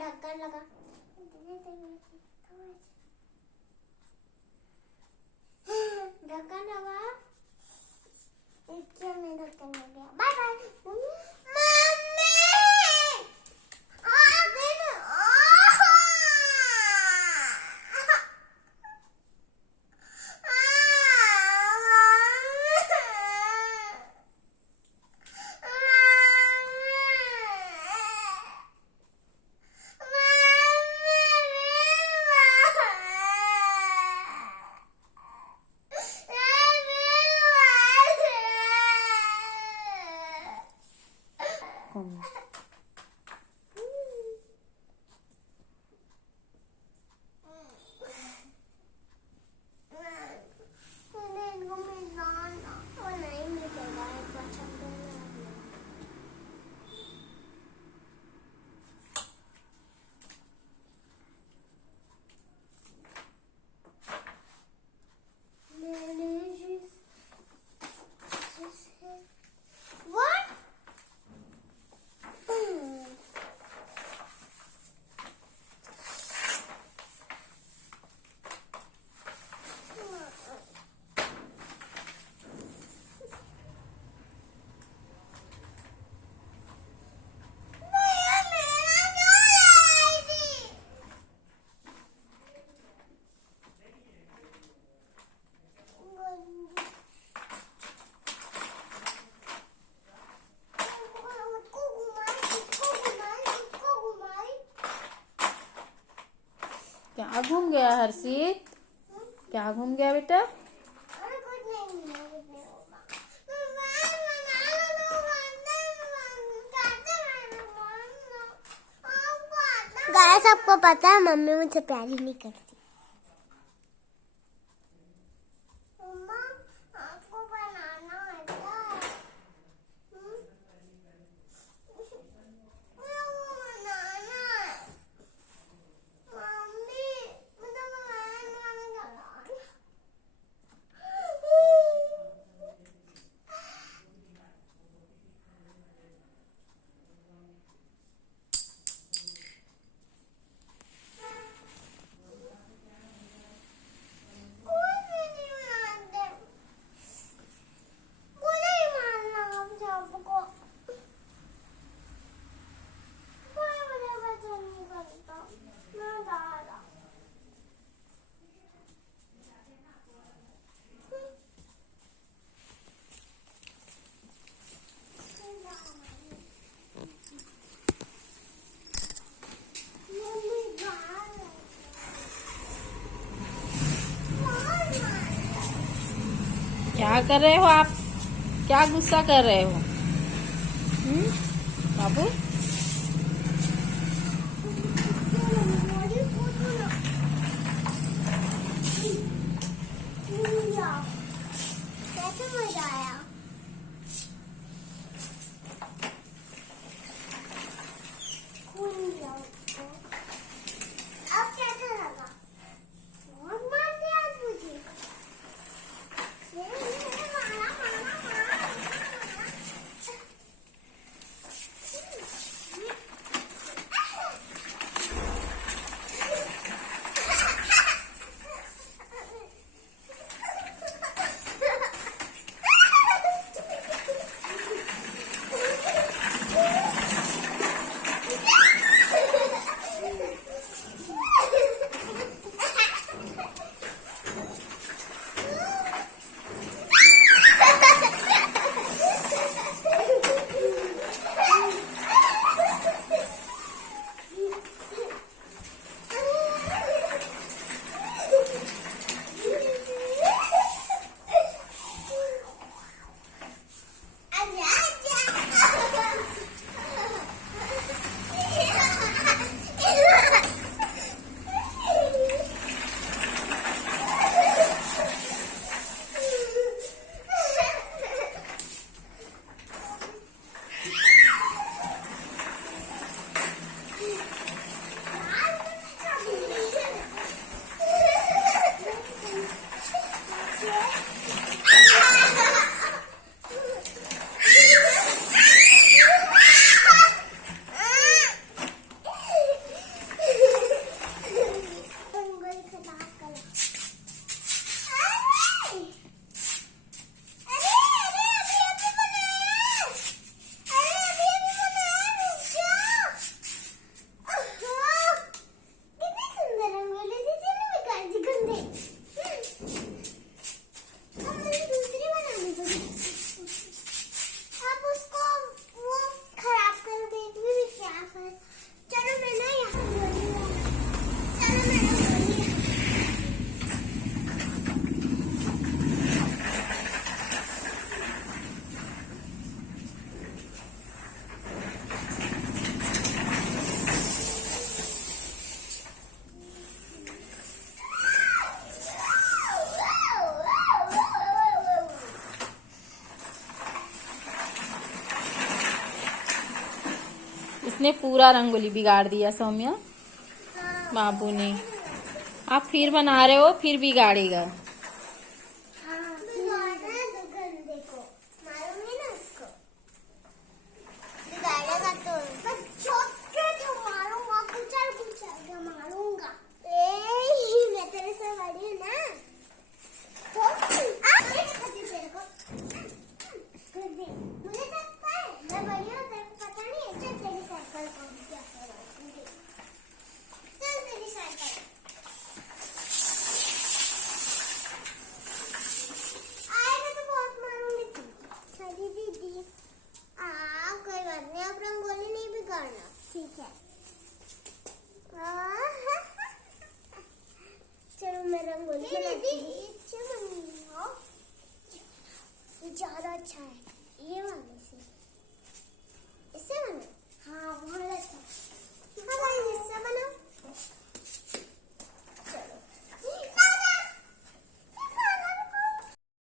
ढक्कन लगा। ढक्कन लगा। इसके में ढक्कन लग गया। Bye bye mummy. क्या घूम गया हर्षित? क्या घूम गया बेटा? गाइस सबको पता है मम्मी मुझे प्यार ही नहीं करती। क्या कर रहे हो आप? क्या गुस्सा कर रहे हो बाबू? कैसे मजा आया? अब कैसा लगा? बहुत मार दिया मुझे। मारा। इसने पूरा रंगोली बिगाड़ दिया सौम्या, हाँ, बाबू ने। आप फिर बना रहे हो, फिर बिगाड़ेगा। हाँ, बिगाड़ना है तो गंदे को मारूंगी ना उसको, बिगाड़ेगा तो छोटे जो मारूंगा, कुचल कुचल के मारूंगा। मैं तेरे से बड़ी हूँ ना, तो मुझे क्या करती तेरे को, मुझे लगता है मैं बड़ी हूँ, तेरे को पता नहीं है। चल तेरी साइकिल को क्या करवाऊंगी, चल तेरी साइकिल आएगा तो बहुत मारूंगी तुमको। सॉरी दीदी, कोई बात नहीं, अब रंगोली नहीं बिगाड़ना, ठीक है। चलो मैं रंगोली बनाती हूँ। ज्यादा अच्छा है ये वाला।